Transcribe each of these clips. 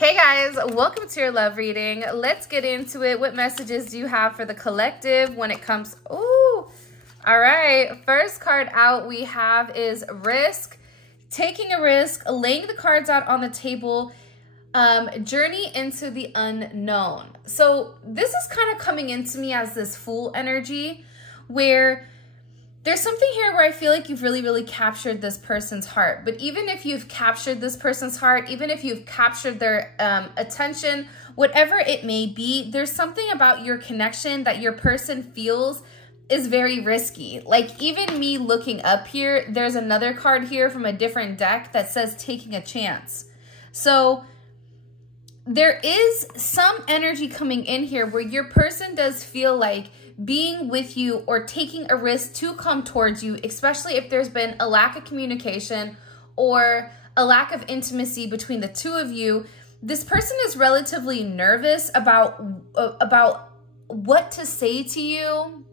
Hey guys, welcome to your love reading. Let's get into it. What messages do you have for the collective when it comes? Ooh, all right. First card out we have is risk. Taking a risk, laying the cards out on the table, journey into the unknown. So this is kind of coming into me as this Fool energy where there's something here where I feel like you've really captured this person's heart. But even if you've captured this person's heart, even if you've captured their attention, whatever it may be, there's something about your connection that your person feels is very risky. Like even me looking up here, there's another card here from a different deck that says taking a chance. So there is some energy coming in here where your person does feel like being with you or taking a risk to come towards you, especially if there's been a lack of communication or a lack of intimacy between the two of you. This person is relatively nervous about what to say to you,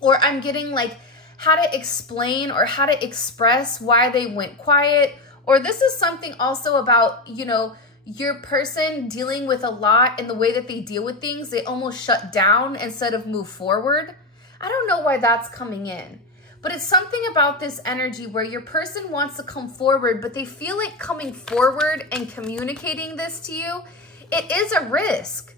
or I'm getting like how to explain or how to express why they went quiet. Or this is something also about, you know, your person dealing with a lot and the way that they deal with things, they almost shut down instead of move forward. I don't know why that's coming in, but it's something about this energy where your person wants to come forward, but they feel like coming forward and communicating this to you, it is a risk.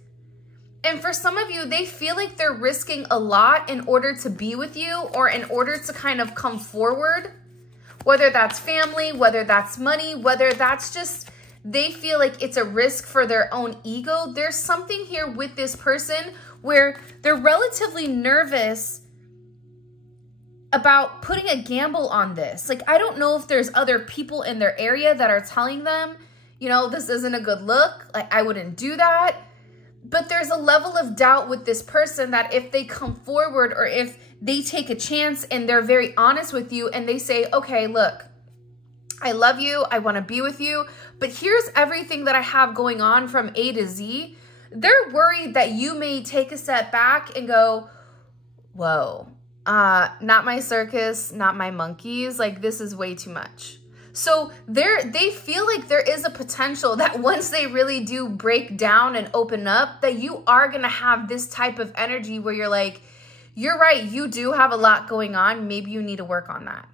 And for some of you, they feel like they're risking a lot in order to be with you or in order to kind of come forward, whether that's family, whether that's money, whether that's just they feel like it's a risk for their own ego. There's something here with this person where they're relatively nervous about putting a gamble on this. Like, I don't know if there's other people in their area that are telling them, you know, this isn't a good look. Like, I wouldn't do that. But there's a level of doubt with this person that if they come forward or if they take a chance and they're very honest with you and they say, okay, look, I love you, I want to be with you, but here's everything that I have going on from A to Z. They're worried that you may take a step back and go, whoa, not my circus, not my monkeys. Like, this is way too much. So they feel like there is a potential that once they really do break down and open up, that you are going to have this type of energy where you're like, you're right, you do have a lot going on. Maybe you need to work on that.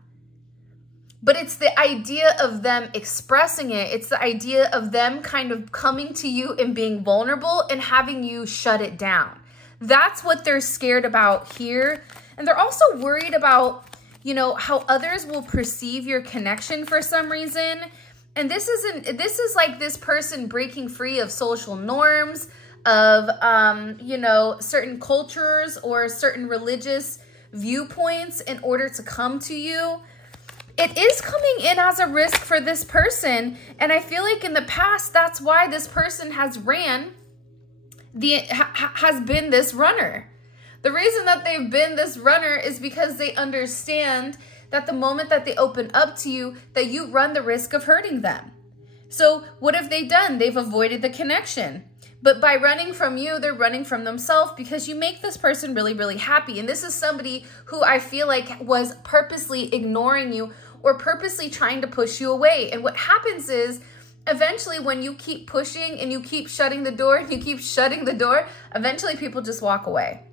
But it's the idea of them expressing it. It's the idea of them kind of coming to you and being vulnerable and having you shut it down. That's what they're scared about here. And they're also worried about, you know, how others will perceive your connection for some reason. And this is like this person breaking free of social norms, of, you know, certain cultures or certain religious viewpoints in order to come to you. It is coming in as a risk for this person. And I feel like in the past, that's why this person has been this runner. The reason that they've been this runner is because they understand that the moment that they open up to you, that you run the risk of hurting them. So what have they done? They've avoided the connection. But by running from you, they're running from themselves because you make this person really happy. And this is somebody who I feel like was purposely ignoring you or purposely trying to push you away. And what happens is eventually when you keep pushing and you keep shutting the door and you keep shutting the door, eventually people just walk away.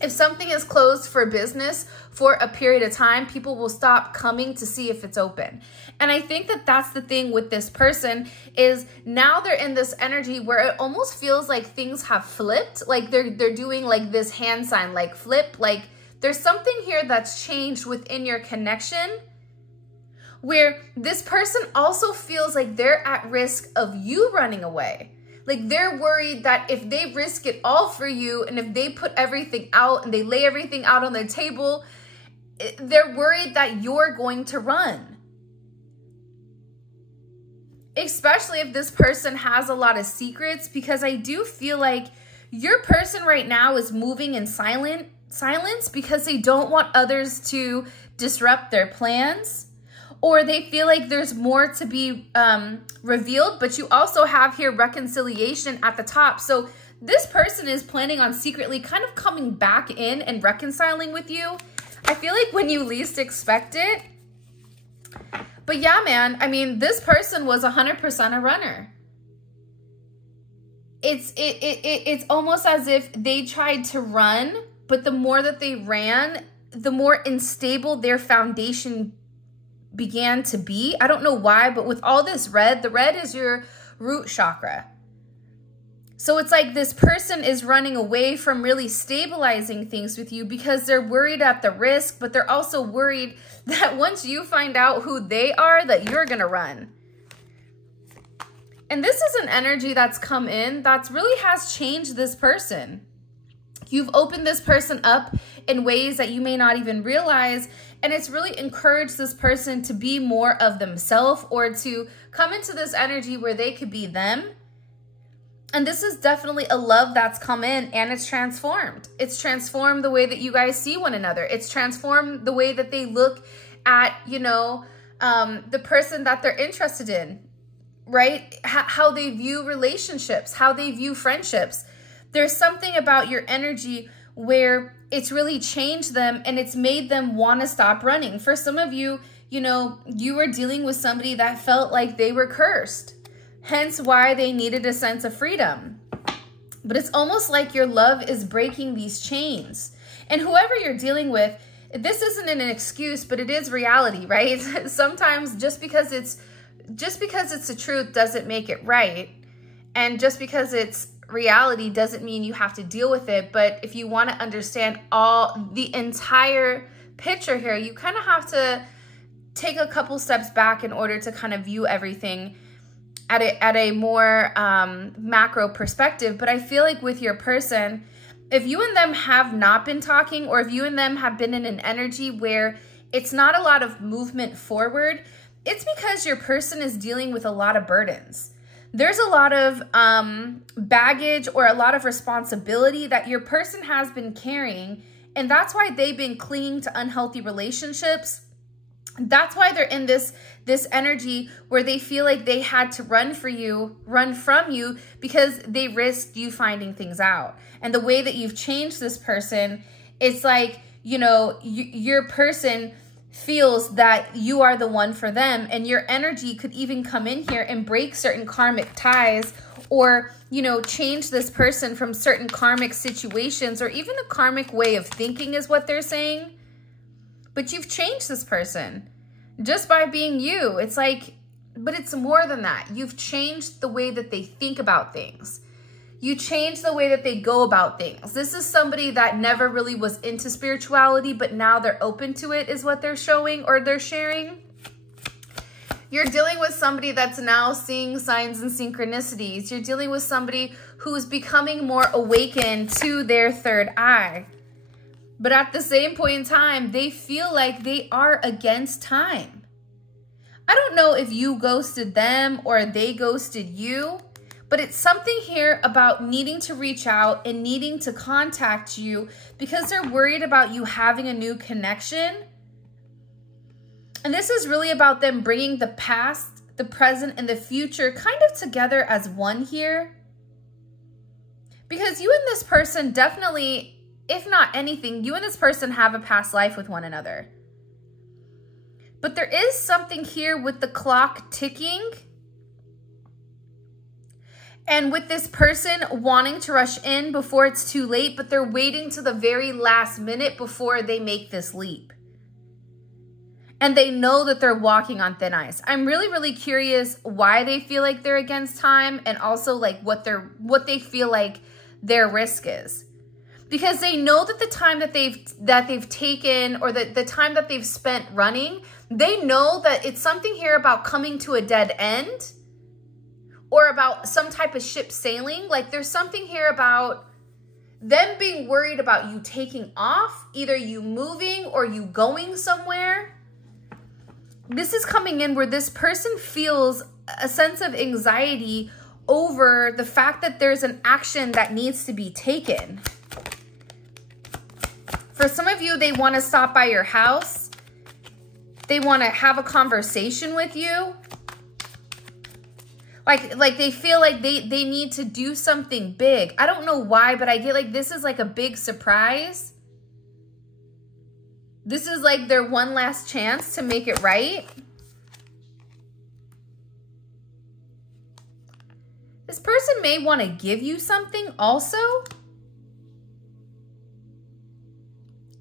If something is closed for business for a period of time, people will stop coming to see if it's open. And I think that that's the thing with this person is now they're in this energy where it almost feels like things have flipped. Like they're doing like this hand sign, like flip, like there's something here that's changed within your connection where this person also feels like they're at risk of you running away. Like they're worried that if they risk it all for you and if they put everything out and they lay everything out on the table, they're worried that you're going to run. Especially if this person has a lot of secrets, because I do feel like your person right now is moving in silence because they don't want others to disrupt their plans. Or they feel like there's more to be revealed, but you also have here reconciliation at the top. So this person is planning on secretly kind of coming back in and reconciling with you. I feel like when you least expect it. But yeah, man, I mean, this person was 100% a runner. it's almost as if they tried to run, but the more that they ran, the more unstable their foundation began to be. I don't know why, but with all this red, the red is your root chakra. So it's like this person is running away from really stabilizing things with you because they're worried at the risk, but they're also worried that once you find out who they are, that you're going to run. And this is an energy that's come in that really has changed this person. You've opened this person up in ways that you may not even realize, and it's really encouraged this person to be more of themselves or to come into this energy where they could be them. And this is definitely a love that's come in, and it's transformed. It's transformed the way that you guys see one another. It's transformed the way that they look at, you know, the person that they're interested in, right? How they view relationships, how they view friendships. There's something about your energy where it's really changed them and it's made them want to stop running. For some of you, you know, you were dealing with somebody that felt like they were cursed. Hence why they needed a sense of freedom. But it's almost like your love is breaking these chains. And whoever you're dealing with, this isn't an excuse, but it is reality, right? Sometimes just because it's the truth doesn't make it right. And just because it's reality doesn't mean you have to deal with it. But if you want to understand the entire picture here, you kind of have to take a couple steps back in order to kind of view everything at a more macro perspective. But I feel like with your person, if you and them have not been talking, or if you and them have been in an energy where it's not a lot of movement forward, it's because your person is dealing with a lot of burdens. There's a lot of baggage or a lot of responsibility that your person has been carrying, and that's why they've been clinging to unhealthy relationships. That's why they're in this energy where they feel like they had to run from you because they risked you finding things out. And the way that you've changed this person, it's like, you know, your person feels that you are the one for them, and your energy could even come in here and break certain karmic ties, or, you know, change this person from certain karmic situations, or even a karmic way of thinking is what they're saying. But you've changed this person just by being you. It's like, but it's more than that. You've changed the way that they think about things. You changed the way that they go about things. This is somebody that never really was into spirituality, but now they're open to it, is what they're showing or they're sharing. You're dealing with somebody that's now seeing signs and synchronicities. You're dealing with somebody who's becoming more awakened to their third eye. But at the same point in time, they feel like they are against time. I don't know if you ghosted them or they ghosted you, but it's something here about needing to reach out and needing to contact you because they're worried about you having a new connection. And this is really about them bringing the past, the present, and the future kind of together as one here. Because you and this person definitely, if not anything, you and this person have a past life with one another. But there is something here with the clock ticking, and with this person wanting to rush in before it's too late, but they're waiting to the very last minute before they make this leap. And they know that they're walking on thin ice. I'm really, really curious why they feel like they're against time, and also like what they feel like their risk is. Because they know that the time that they've taken, or the time that they've spent running, they know that it's something here about coming to a dead end, or about some type of ship sailing. Like there's something here about them being worried about you taking off, either you moving or you going somewhere. This is coming in where this person feels a sense of anxiety over the fact that there's an action that needs to be taken. For some of you, they want to stop by your house. They want to have a conversation with you. Like they feel like they need to do something big. I don't know why, but I get like this is like a big surprise. This is like their one last chance to make it right. This person may want to give you something also.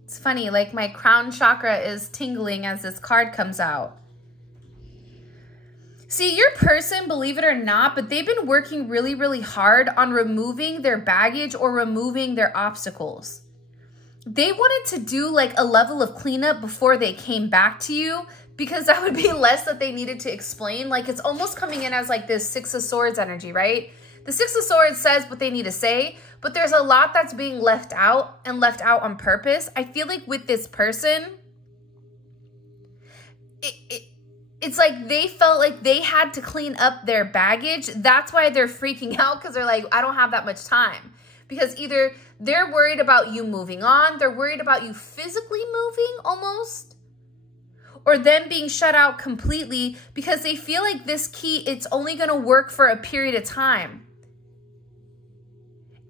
It's funny, like my crown chakra is tingling as this card comes out. See, your person, believe it or not, but they've been working really, really hard on removing their baggage or removing their obstacles. They wanted to do like a level of cleanup before they came back to you, because that would be less that they needed to explain. Like it's almost coming in as like this Six of Swords energy, right? The Six of Swords says what they need to say, but there's a lot that's being left out and left out on purpose. I feel like with this person, it's like they felt like they had to clean up their baggage. That's why they're freaking out, because they're like, I don't have that much time. Because either they're worried about you moving on, they're worried about you physically moving almost, or them being shut out completely because they feel like this key, it's only going to work for a period of time.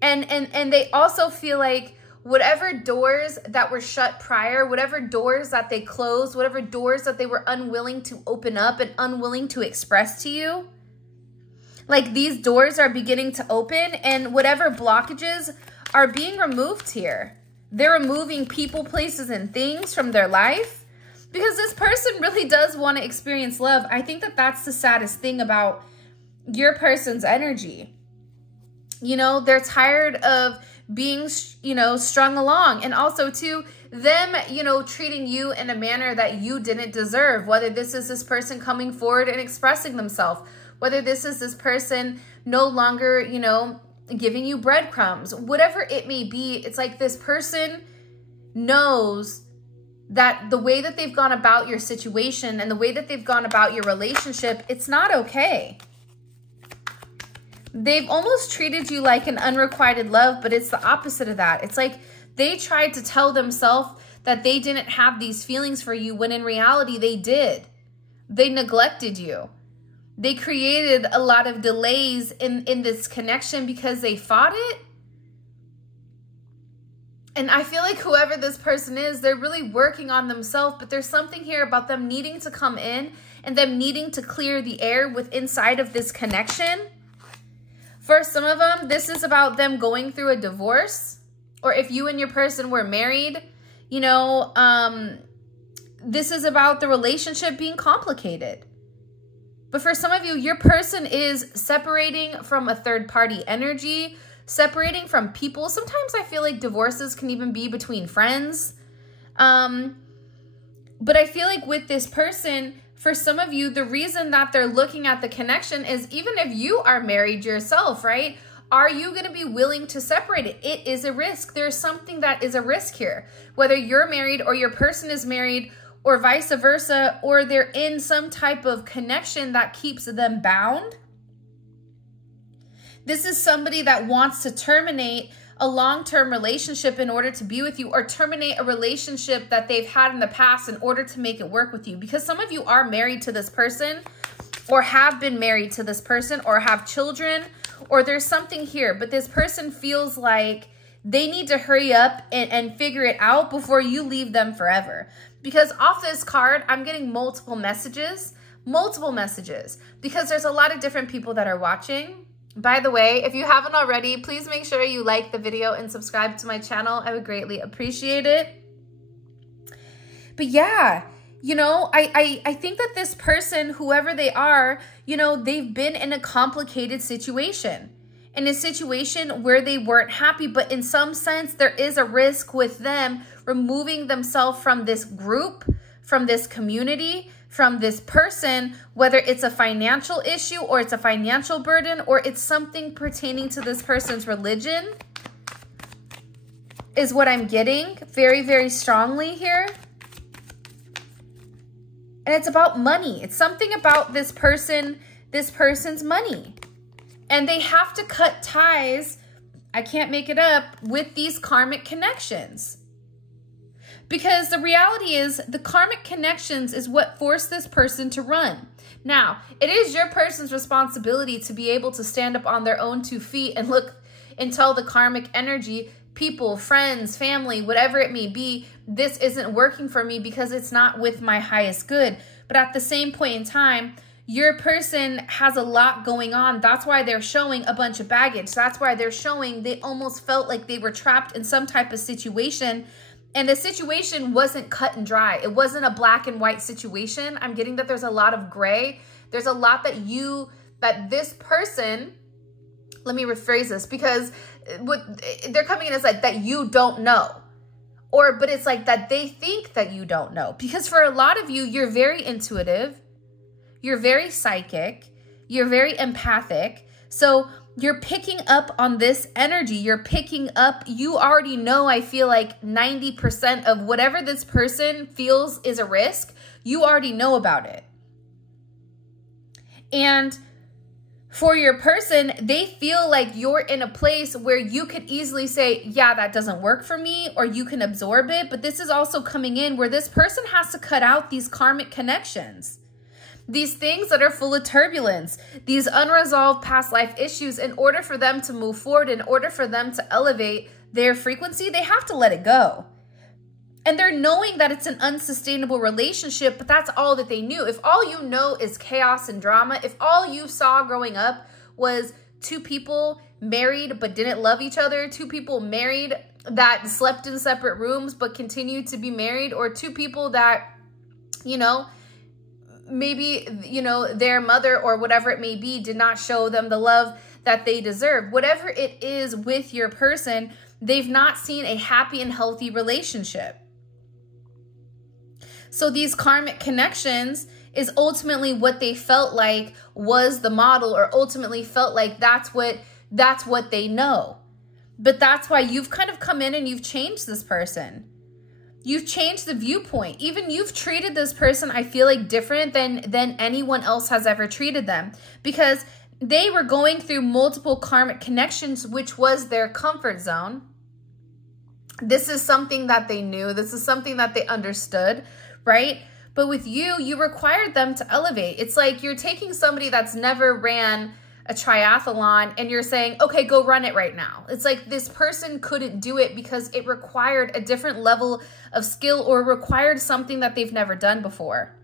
And they also feel like whatever doors that were shut prior, whatever doors that they closed, whatever doors that they were unwilling to open up and unwilling to express to you, like these doors are beginning to open, and whatever blockages are being removed here. They're removing people, places, and things from their life because this person really does want to experience love. I think that that's the saddest thing about your person's energy. You know, they're tired of being, you know, strung along. And also too, them, you know, treating you in a manner that you didn't deserve, whether this is this person coming forward and expressing themselves, whether this is this person no longer, you know, giving you breadcrumbs, whatever it may be. It's like this person knows that the way that they've gone about your situation and the way that they've gone about your relationship, it's not okay. They've almost treated you like an unrequited love, but it's the opposite of that. It's like they tried to tell themselves that they didn't have these feelings for you when in reality they did. They neglected you. They created a lot of delays in this connection because they fought it. And I feel like whoever this person is, they're really working on themselves, but there's something here about them needing to come in and them needing to clear the air with inside of this connection. For some of them, this is about them going through a divorce, or if you and your person were married, you know, this is about the relationship being complicated. But for some of you, your person is separating from a third party energy, separating from people. Sometimes I feel like divorces can even be between friends. But I feel like with this person, for some of you, the reason that they're looking at the connection is even if you are married yourself, right? Are you going to be willing to separate it? It is a risk. There's something that is a risk here. Whether you're married or your person is married or vice versa, or they're in some type of connection that keeps them bound. This is somebody that wants to terminate a long-term relationship in order to be with you, or terminate a relationship that they've had in the past in order to make it work with you. Because some of you are married to this person, or have been married to this person, or have children, or there's something here, but this person feels like they need to hurry up and figure it out before you leave them forever. Because off this card, I'm getting multiple messages, because there's a lot of different people that are watching. By the way, if you haven't already, please make sure you like the video and subscribe to my channel. I would greatly appreciate it. But yeah, you know, I think that this person, whoever they are, you know, they've been in a complicated situation. In a situation where they weren't happy, but in some sense, there is a risk with them removing themselves from this group, from this community, from this person, whether it's a financial issue or it's a financial burden or it's something pertaining to this person's religion, is what I'm getting very, very strongly here. And it's about money. It's something about this person's money. And they have to cut ties, I can't make it up, with these karmic connections. Because the reality is the karmic connections is what forced this person to run. Now, it is your person's responsibility to be able to stand up on their own 2 feet and look and tell the karmic energy, people, friends, family, whatever it may be, this isn't working for me because it's not with my highest good. But at the same point in time, your person has a lot going on. That's why they're showing a bunch of baggage. That's why they're showing they almost felt like they were trapped in some type of situation. And the situation wasn't cut and dry. It wasn't a black and white situation. I'm getting that there's a lot of gray. There's a lot that this person, let me rephrase this, because what they're coming in as like that you don't know. But it's like that they think that you don't know. Because for a lot of you, you're very intuitive. You're very psychic. You're very empathic. So you're picking up on this energy. You're picking up, you already know, I feel like 90% of whatever this person feels is a risk, you already know about it. And for your person, they feel like you're in a place where you could easily say, yeah, that doesn't work for me, or you can absorb it. But this is also coming in where this person has to cut out these karmic connections. These things that are full of turbulence, these unresolved past life issues, in order for them to move forward, in order for them to elevate their frequency, they have to let it go. And they're knowing that it's an unsustainable relationship, but that's all that they knew. If all you know is chaos and drama, if all you saw growing up was two people married but didn't love each other, two people married that slept in separate rooms but continued to be married, or two people that, you know, maybe, you know, their mother or whatever it may be did not show them the love that they deserve. Whatever it is with your person, they've not seen a happy and healthy relationship. So these karmic connections is ultimately what they felt like was the model, or ultimately felt like that's what they know. But that's why you've kind of come in and you've changed this person. You've changed the viewpoint. Even you've treated this person, I feel like, different than anyone else has ever treated them, because they were going through multiple karmic connections, which was their comfort zone. This is something that they knew. This is something that they understood, right? But with you, you required them to elevate. It's like you're taking somebody that's never ran a triathlon and you're saying, okay, go run it right now. It's like this person couldn't do it because it required a different level of skill, or required something that they've never done before.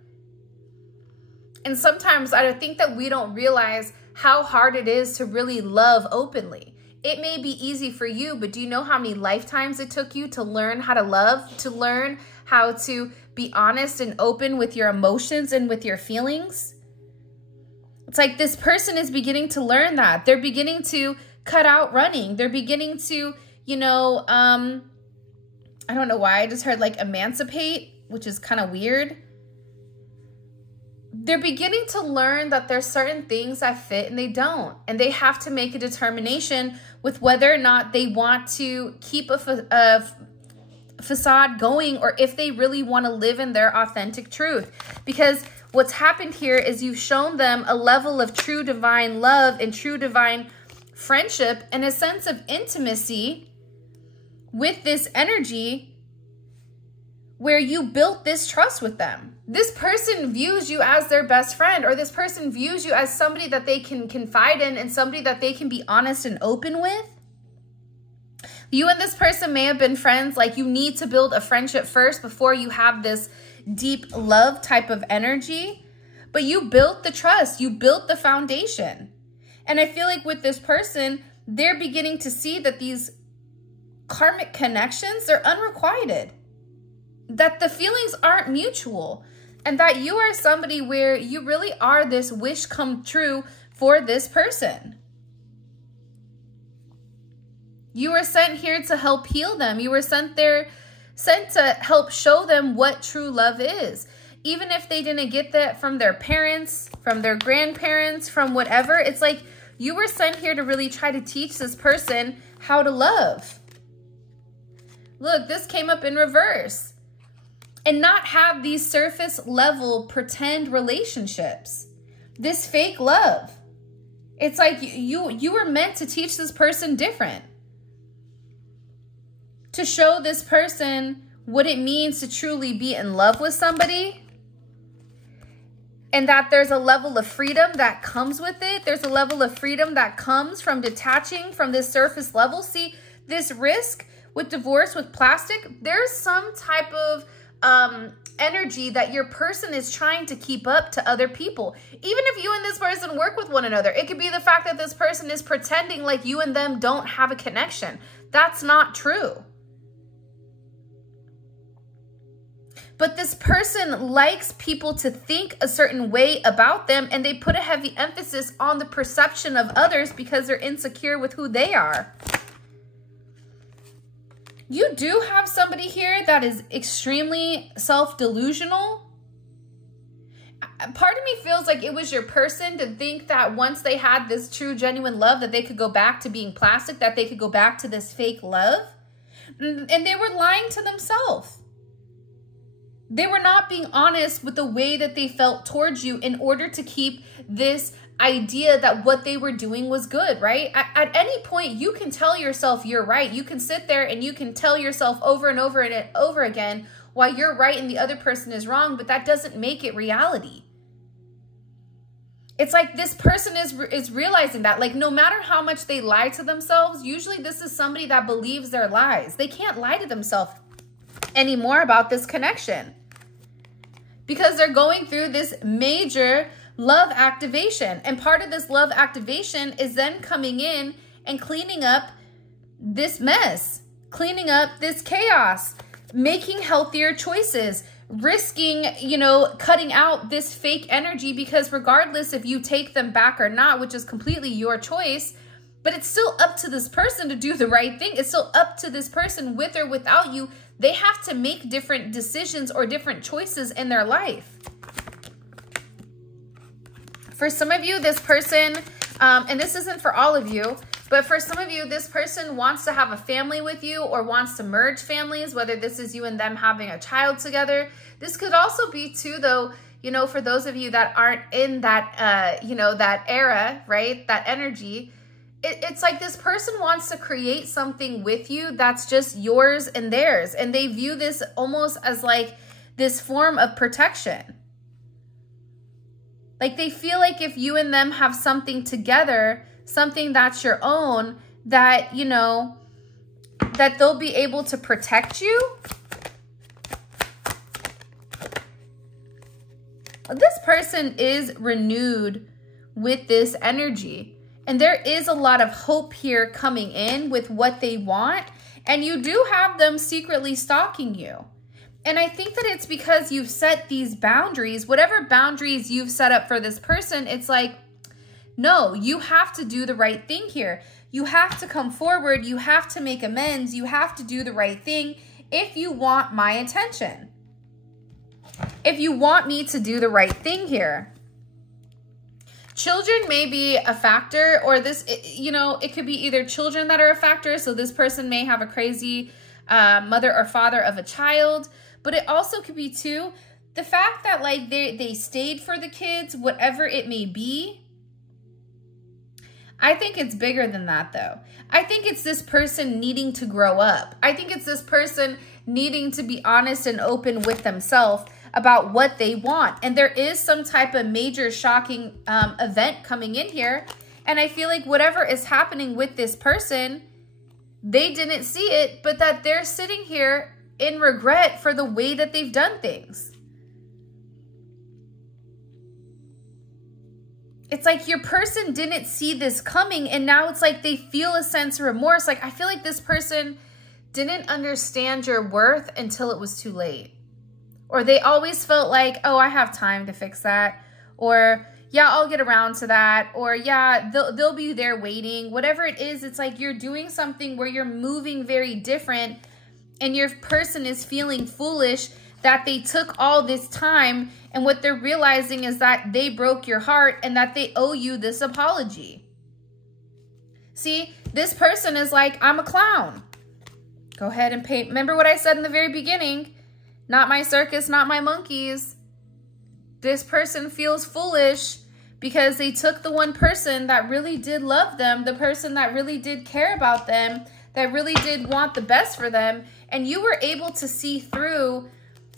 And sometimes I think that we don't realize how hard it is to really love openly. It may be easy for you, but do you know how many lifetimes it took you to learn how to love, to learn how to be honest and open with your emotions and with your feelings? It's like this person is beginning to learn that. They're beginning to cut out running. They're beginning to, you know, I don't know why I just heard like emancipate, which is kind of weird. They're beginning to learn that there's certain things that fit and they don't. And they have to make a determination with whether or not they want to keep a facade going, or if they really want to live in their authentic truth. Because what's happened here is you've shown them a level of true divine love and true divine friendship and a sense of intimacy with this energy where you built this trust with them. This person views you as their best friend, or this person views you as somebody that they can confide in and somebody that they can be honest and open with. You and this person may have been friends. Like, you need to build a friendship first before you have this deep love type of energy. But you built the trust. You built the foundation. And I feel like with this person, they're beginning to see that these karmic connections, they're unrequited. That the feelings aren't mutual. And that you are somebody where you really are this wish come true for this person. You were sent here to help heal them. You were sent to help show them what true love is. Even if they didn't get that from their parents, from their grandparents, from whatever, it's like you were sent here to really try to teach this person how to love. Look, this came up in reverse. And not have these surface level pretend relationships. This fake love. It's like you were meant to teach this person different. To show this person what it means to truly be in love with somebody. And that there's a level of freedom that comes with it. There's a level of freedom that comes from detaching from this surface level. See, this risk with divorce, with plastic, there's some type of energy that your person is trying to keep up to other people. Even if you and this person work with one another, it could be the fact that this person is pretending like you and them don't have a connection. That's not true. But this person likes people to think a certain way about them, and they put a heavy emphasis on the perception of others because they're insecure with who they are. You do have somebody here that is extremely self-delusional. Part of me feels like it was your person to think that once they had this true, genuine love, that they could go back to being plastic, that they could go back to this fake love. And they were lying to themselves. They were not being honest with the way that they felt towards you in order to keep this idea that what they were doing was good, right? At any point, you can tell yourself you're right. You can sit there and you can tell yourself over and over and over again why you're right and the other person is wrong, but that doesn't make it reality. It's like this person is realizing that, like, no matter how much they lie to themselves, usually this is somebody that believes their lies. They can't lie to themselves anymore about this connection, because they're going through this major love activation. And part of this love activation is then coming in and cleaning up this mess, cleaning up this chaos, making healthier choices, risking, you know, cutting out this fake energy, because regardless if you take them back or not, which is completely your choice, but it's still up to this person to do the right thing. It's still up to this person, with or without you. They have to make different decisions or different choices in their life. For some of you, this person, and this isn't for all of you, but for some of you, this person wants to have a family with you or wants to merge families, whether this is you and them having a child together. This could also be too, though, you know, for those of you that aren't in that, you know, that era, right? That energy. It's like this person wants to create something with you that's just yours and theirs. And they view this almost as like this form of protection. Like they feel like if you and them have something together, something that's your own, that, you know, that they'll be able to protect you. This person is renewed with this energy. And there is a lot of hope here coming in with what they want. And you do have them secretly stalking you. And I think that it's because you've set these boundaries, whatever boundaries you've set up for this person. It's like, no, you have to do the right thing here. You have to come forward. You have to make amends. You have to do the right thing if you want my attention. If you want me to do the right thing here. Children may be a factor, or this, you know, it could be either children that are a factor. So this person may have a crazy mother or father of a child, but it also could be too, the fact that like they stayed for the kids, whatever it may be. I think it's bigger than that though. I think it's this person needing to grow up. I think it's this person needing to be honest and open with themselves about what they want. And there is some type of major shocking event coming in here. And I feel like whatever is happening with this person, they didn't see it, but that they're sitting here in regret for the way that they've done things. It's like your person didn't see this coming, and now it's like they feel a sense of remorse. Like, I feel like this person didn't understand your worth until it was too late. Or they always felt like, oh, I have time to fix that. Or, yeah, I'll get around to that. Or, yeah, they'll be there waiting. Whatever it is, it's like you're doing something where you're moving very different, and your person is feeling foolish that they took all this time, and what they're realizing is that they broke your heart and that they owe you this apology. See, this person is like, I'm a clown. Go ahead and paint. Remember what I said in the very beginning? Not my circus, not my monkeys. This person feels foolish because they took the one person that really did love them, the person that really did care about them, that really did want the best for them, and you were able to see through,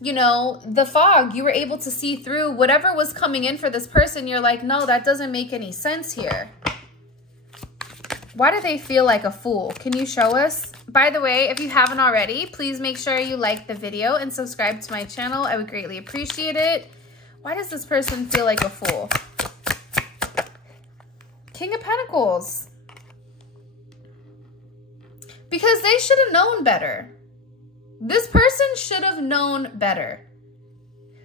you know, the fog. You were able to see through whatever was coming in for this person. You're like, no, that doesn't make any sense here. Why do they feel like a fool? Can you show us? By the way, if you haven't already, please make sure you like the video and subscribe to my channel. I would greatly appreciate it. Why does this person feel like a fool? King of Pentacles. Because they should have known better. This person should have known better.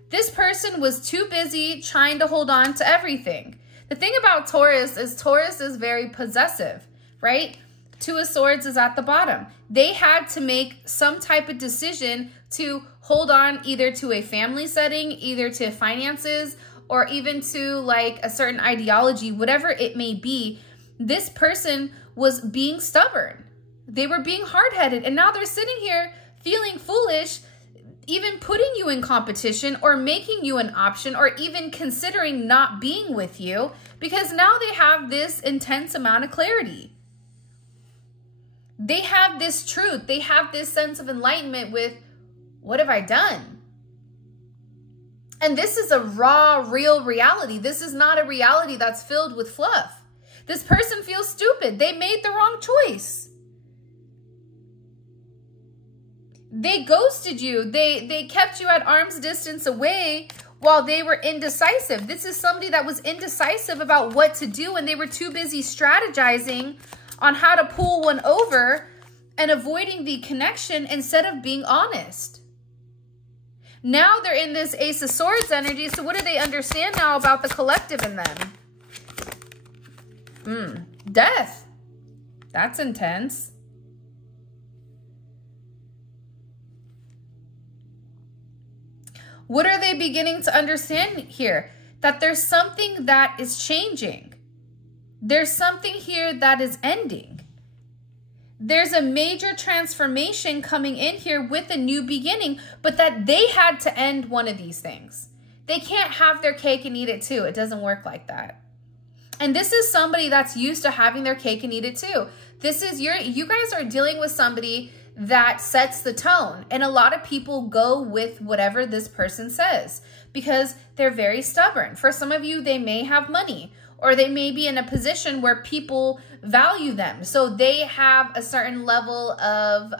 This person was too busy trying to hold on to everything. The thing about Taurus is very possessive, right? Two of Swords is at the bottom. They had to make some type of decision to hold on either to a family setting, either to finances, or even to like a certain ideology, whatever it may be. This person was being stubborn. They were being hard-headed, and now they're sitting here feeling foolish, even putting you in competition or making you an option or even considering not being with you because now they have this intense amount of clarity. They have this truth. They have this sense of enlightenment with, what have I done? And this is a raw, real reality. This is not a reality that's filled with fluff. This person feels stupid. They made the wrong choice. They ghosted you. They kept you at arm's distance away while they were indecisive. This is somebody that was indecisive about what to do, and they were too busy strategizing on how to pull one over and avoiding the connection instead of being honest. Now they're in this Ace of Swords energy, so what do they understand now about the collective in them? Death. That's intense. What are they beginning to understand here? That there's something that is changing. There's something here that is ending. There's a major transformation coming in here with a new beginning, but that they had to end one of these things. They can't have their cake and eat it too. It doesn't work like that. And this is somebody that's used to having their cake and eat it too. This is you guys are dealing with somebody that sets the tone. And a lot of people go with whatever this person says because they're very stubborn. For some of you, they may have money or they may be in a position where people value them. So they have a certain level of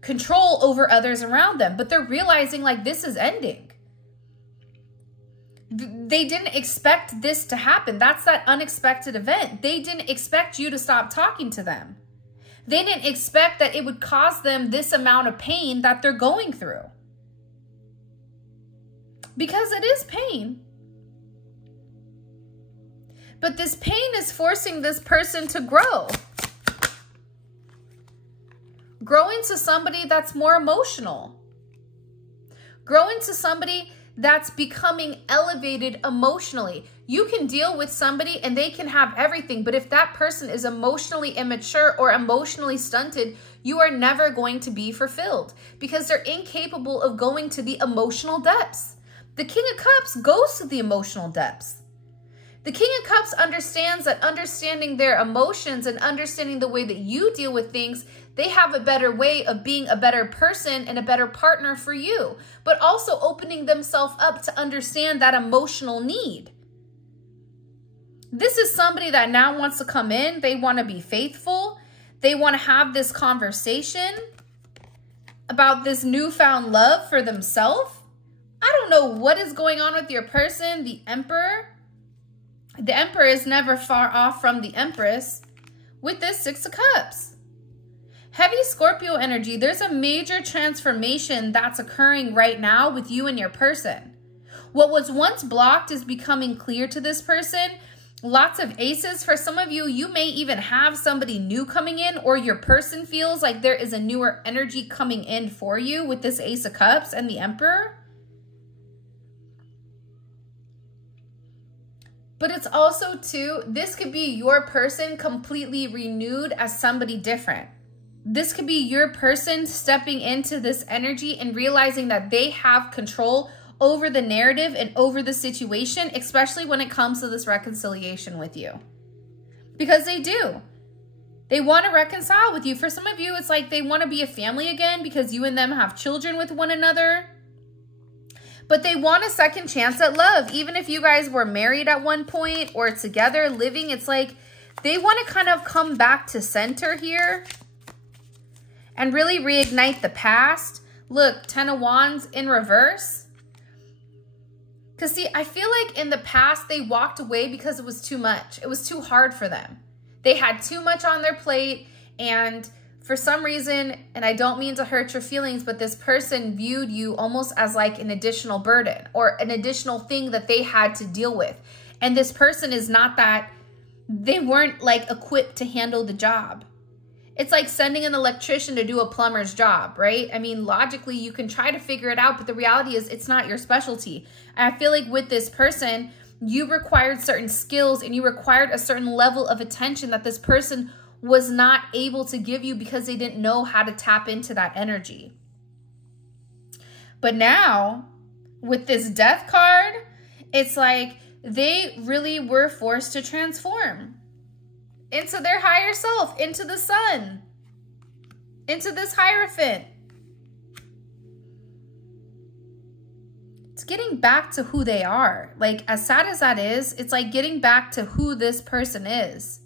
control over others around them, but they're realizing like this is ending. They didn't expect this to happen. That's that unexpected event. They didn't expect you to stop talking to them. They didn't expect that it would cause them this amount of pain that they're going through. Because it is pain. But this pain is forcing this person to grow. Grow into somebody that's more emotional. Grow into somebody that's becoming elevated emotionally. You can deal with somebody and they can have everything, but if that person is emotionally immature or emotionally stunted, you are never going to be fulfilled because they're incapable of going to the emotional depths. The King of Cups goes to the emotional depths. The King of Cups understands that understanding their emotions and understanding the way that you deal with things, they have a better way of being a better person and a better partner for you, but also opening themselves up to understand that emotional need. This is somebody that now wants to come in. They want to be faithful. They want to have this conversation about this newfound love for themselves. I don't know what is going on with your person, the Emperor. The Emperor is never far off from the Empress with this Six of Cups. Heavy Scorpio energy, there's a major transformation that's occurring right now with you and your person. What was once blocked is becoming clear to this person. Lots of aces. For some of you, you may even have somebody new coming in, or your person feels like there is a newer energy coming in for you with this Ace of Cups and the Emperor. But it's also too, this could be your person completely renewed as somebody different. This could be your person stepping into this energy and realizing that they have control over the narrative and over the situation, especially when it comes to this reconciliation with you. Because they do. They want to reconcile with you. For some of you, it's like they want to be a family again because you and them have children with one another. But they want a second chance at love. Even if you guys were married at one point or together living, it's like They want to kind of come back to center here and really reignite the past. Look, 10 of Wands in reverse. Because see, I feel like in the past, they walked away because it was too much. It was too hard for them. They had too much on their plate, and for some reason, and I don't mean to hurt your feelings, but this person viewed you almost as like an additional burden or an additional thing that they had to deal with. And this person is not that, they weren't like equipped to handle the job. It's like sending an electrician to do a plumber's job, right? I mean, logically, you can try to figure it out, but the reality is it's not your specialty. And I feel like with this person, you required certain skills and you required a certain level of attention that this person was not able to give you because they didn't know how to tap into that energy. But now, with this Death card, it's like they really were forced to transform into their higher self, into the sun, into this Hierophant. It's getting back to who they are. Like, as sad as that is, it's like getting back to who this person is.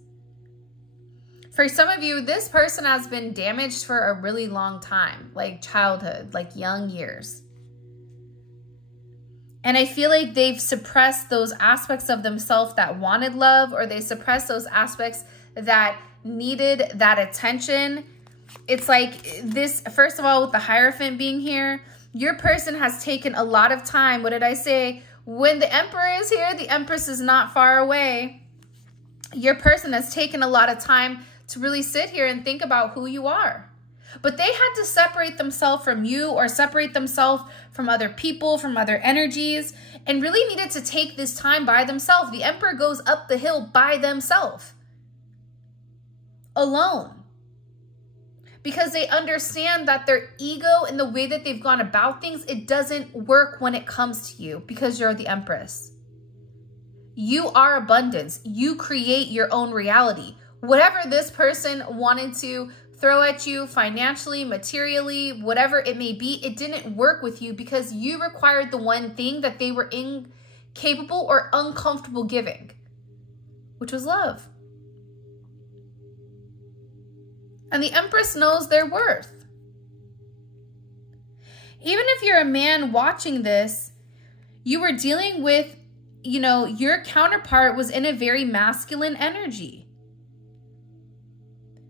For some of you, this person has been damaged for a really long time, like childhood, like young years. And I feel like they've suppressed those aspects of themselves that wanted love, or they suppressed those aspects that needed that attention. It's like this, first of all, with the Hierophant being here, your person has taken a lot of time. What did I say? When the Emperor is here, the Empress is not far away. Your person has taken a lot of time to really sit here and think about who you are. But they had to separate themselves from you, or separate themselves from other people, from other energies, and really needed to take this time by themselves. The Emperor goes up the hill by themselves, alone, because they understand that their ego and the way that they've gone about things, it doesn't work when it comes to you, because you're the Empress. You are abundance. You create your own reality. Whatever this person wanted to throw at you financially, materially, whatever it may be, it didn't work with you because you required the one thing that they were incapable or uncomfortable giving, which was love. And the Empress knows their worth. Even if you're a man watching this, you were dealing with, you know, your counterpart was in a very masculine energy.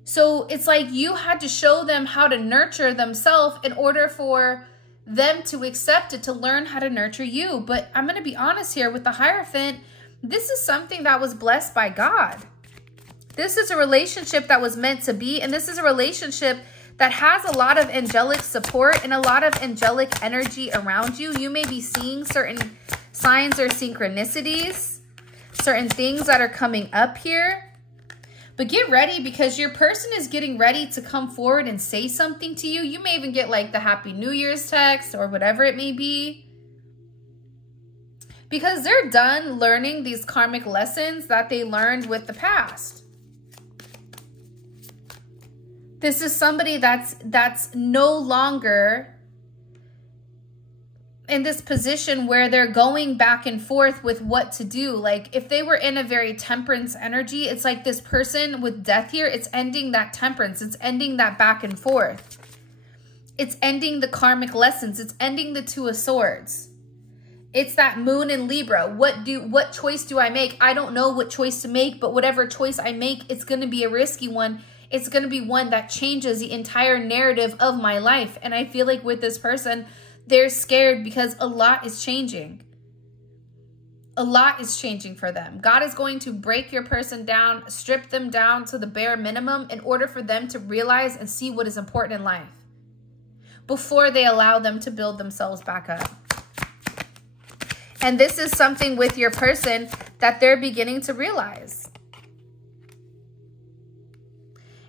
So it's like you had to show them how to nurture themselves in order for them to accept it, to learn how to nurture you. But I'm going to be honest here with the Hierophant. This is something that was blessed by God. This is a relationship that was meant to be. And this is a relationship that has a lot of angelic support and a lot of angelic energy around you. You may be seeing certain signs or synchronicities, certain things that are coming up here. But get ready, because your person is getting ready to come forward and say something to you. You may even get like the Happy New Year's text or whatever it may be. Because they're done learning these karmic lessons that they learned with the past. This is somebody that's no longer in this position where they're going back and forth with what to do. Like if they were in a very temperance energy, it's like this person with Death here, it's ending that temperance. It's ending that back and forth. It's ending the karmic lessons. It's ending the Two of Swords. It's that Moon in Libra. What choice do I make? I don't know what choice to make, but whatever choice I make, it's going to be a risky one. It's going to be one that changes the entire narrative of my life. And I feel like with this person, they're scared because a lot is changing. A lot is changing for them. God is going to break your person down, strip them down to the bare minimum in order for them to realize and see what is important in life before they allow them to build themselves back up. And this is something with your person that they're beginning to realize.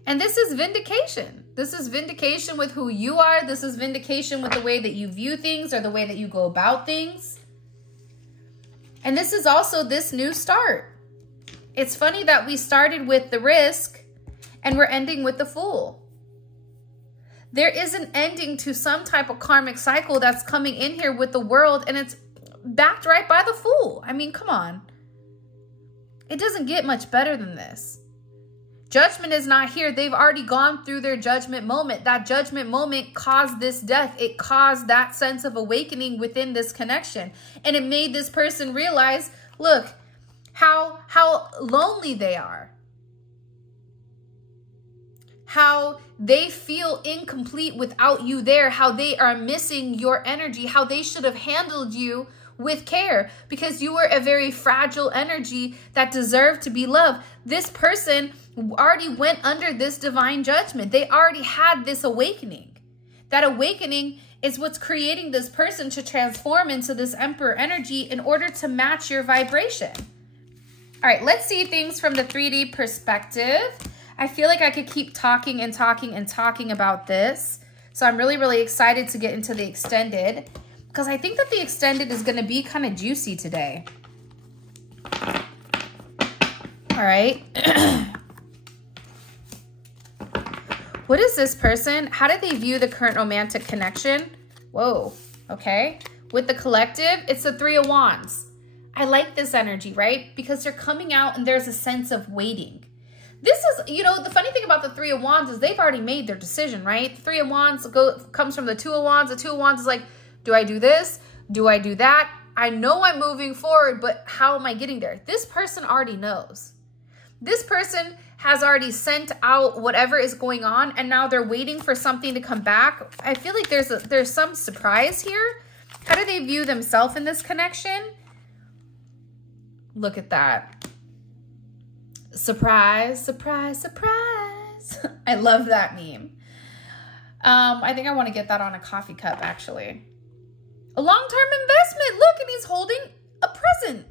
And this is vindication. This is vindication with who you are. This is vindication with the way that you view things or the way that you go about things. And this is also this new start. It's funny that we started with the Risk and we're ending with the Fool. There is an ending to some type of karmic cycle that's coming in here with the World, and it's backed right by the Fool. I mean, come on. It doesn't get much better than this. Judgment is not here. They've already gone through their judgment moment. That judgment moment caused this death. It caused that sense of awakening within this connection. And it made this person realize, look, how lonely they are. How they feel incomplete without you there. How they are missing your energy. How they should have handled you with care, because you were a very fragile energy that deserved to be loved. This person already went under this divine judgment. They already had this awakening. That awakening is what's creating this person to transform into this Emperor energy in order to match your vibration. All right, let's see things from the 3D perspective. I feel like I could keep talking and talking and talking about this. So I'm really, really excited to get into the extended, because I think that the extended is going to be kind of juicy today. All right. What is this person? How do they view the current romantic connection? Whoa. Okay. With the collective, it's the 3 of Wands. I like this energy, right? Because they're coming out and there's a sense of waiting. This is, you know, the funny thing about the 3 of Wands is they've already made their decision, right? The 3 of Wands comes from the 2 of Wands. The 2 of Wands is like, do I do this? Do I do that? I know I'm moving forward, but how am I getting there? This person already knows. This person has already sent out whatever is going on, and now they're waiting for something to come back. I feel like there's some surprise here. How do they view themselves in this connection? Look at that. Surprise, surprise, surprise. I love that meme. I think I want to get that on a coffee cup, actually. A long-term investment. Look, and he's holding a present.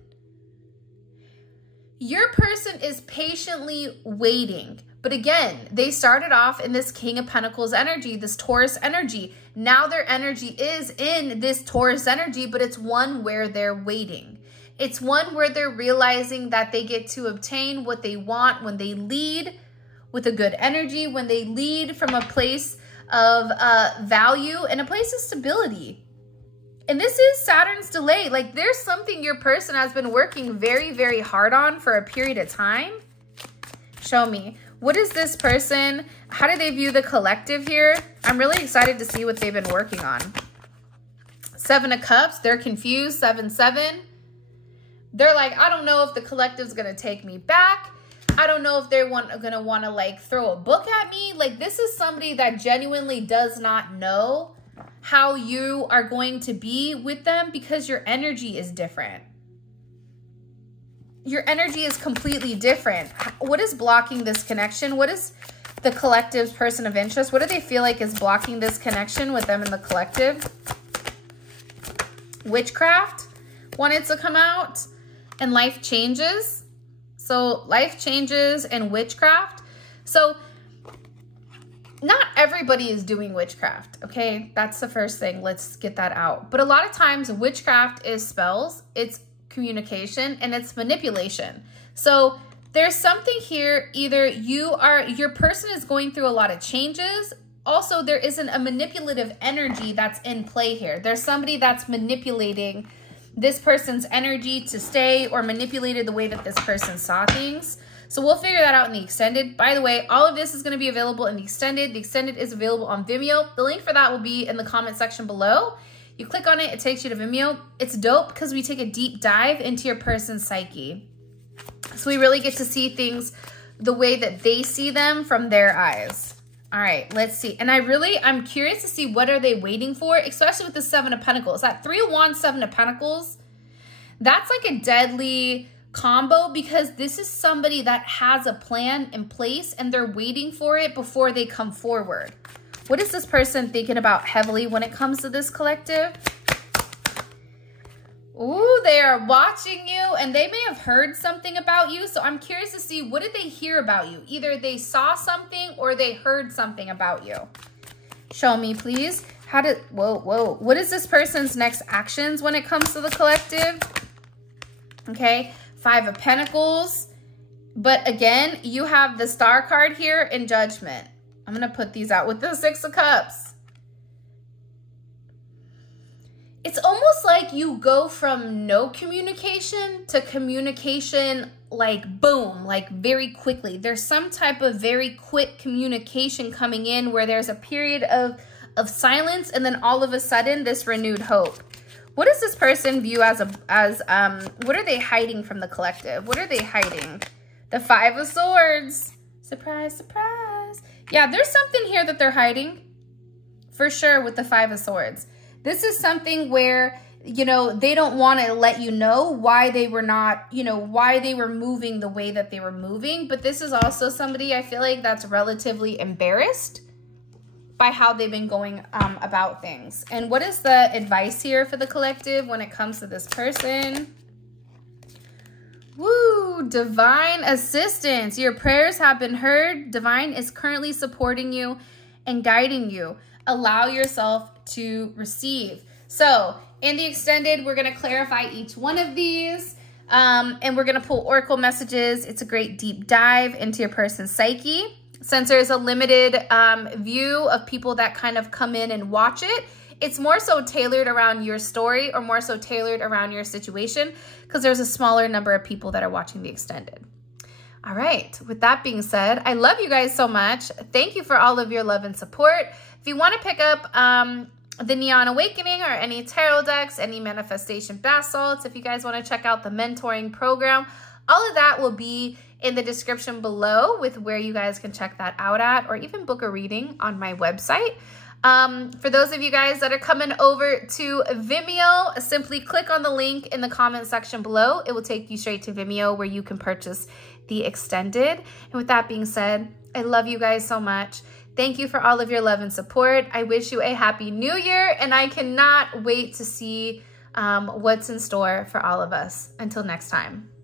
Your person is patiently waiting. But again, they started off in this King of Pentacles energy, this Taurus energy. Now their energy is in this Taurus energy, but it's one where they're waiting. It's one where they're realizing that they get to obtain what they want when they lead with a good energy, when they lead from a place of value and a place of stability. And this is Saturn's delay. Like, there's something your person has been working very, very hard on for a period of time. Show me. What is this person? How do they view the collective here? I'm really excited to see what they've been working on. 7 of Cups. They're confused. 7-7. They're like, I don't know if the collective's going to take me back. I don't know if they're going to want to, like, throw a book at me. Like, this is somebody that genuinely does not know how you are going to be with them, because your energy is different. Your energy is completely different. What is blocking this connection? What is the collective's person of interest? What do they feel like is blocking this connection with them in the collective? Witchcraft wanted to come out, and life changes. So life changes and witchcraft. So not everybody is doing witchcraft, okay? That's the first thing. Let's get that out. But a lot of times witchcraft is spells, it's communication, and it's manipulation. So there's something here, either your person is going through a lot of changes. Also, there isn't a manipulative energy that's in play here. There's somebody that's manipulating this person's energy to stay, or manipulated the way that this person saw things. So we'll figure that out in the extended. By the way, all of this is going to be available in the extended. The extended is available on Vimeo. The link for that will be in the comment section below. You click on it, it takes you to Vimeo. It's dope because we take a deep dive into your person's psyche. So we really get to see things the way that they see them from their eyes. All right, let's see. And I'm curious to see what are they waiting for, especially with the 7 of Pentacles. That 3 of Wands, 7 of Pentacles, that's like a deadly combo, because this is somebody that has a plan in place and they're waiting for it before they come forward. What is this person thinking about heavily when it comes to this collective? Ooh, they are watching you, and they may have heard something about you. So I'm curious to see, what did they hear about you? Either they saw something or they heard something about you. Show me, please. Whoa. What is this person's next actions when it comes to the collective? Okay, 5 of Pentacles. But again, you have the Star card here in Judgment. I'm going to put these out with the 6 of Cups. it's almost like you go from no communication to communication, like boom, like very quickly. There's some type of very quick communication coming in where there's a period of silence, and then all of a sudden this renewed hope. What does this person view as what are they hiding from the collective? What are they hiding? The Five of Swords. Surprise, surprise. Yeah, there's something here that they're hiding for sure with the Five of Swords. This is something where, you know, they don't want to let you know why they were not, you know, why they were moving the way that they were moving. But this is also somebody, I feel like, that's relatively embarrassed by how they've been going about things. And what is the advice here for the collective when it comes to this person? Woo, divine assistance. Your prayers have been heard. Divine is currently supporting you and guiding you. Allow yourself to receive. So in the extended, we're going to clarify each one of these, and we're going to pull oracle messages. It's a great deep dive into your person's psyche. Since there's a limited view of people that kind of come in and watch it, it's more so tailored around your story, or more so tailored around your situation, because there's a smaller number of people that are watching the extended. All right, with that being said, I love you guys so much. Thank you for all of your love and support. If you want to pick up the Neon Awakening or any tarot decks, any manifestation basalts, if you guys want to check out the mentoring program, all of that will be in the description below with where you guys can check that out at, or even book a reading on my website. For those of you guys that are coming over to Vimeo, simply click on the link in the comment section below. It will take you straight to Vimeo where you can purchase the extended. And with that being said, I love you guys so much. Thank you for all of your love and support. I wish you a happy new year, and I cannot wait to see what's in store for all of us. Until next time.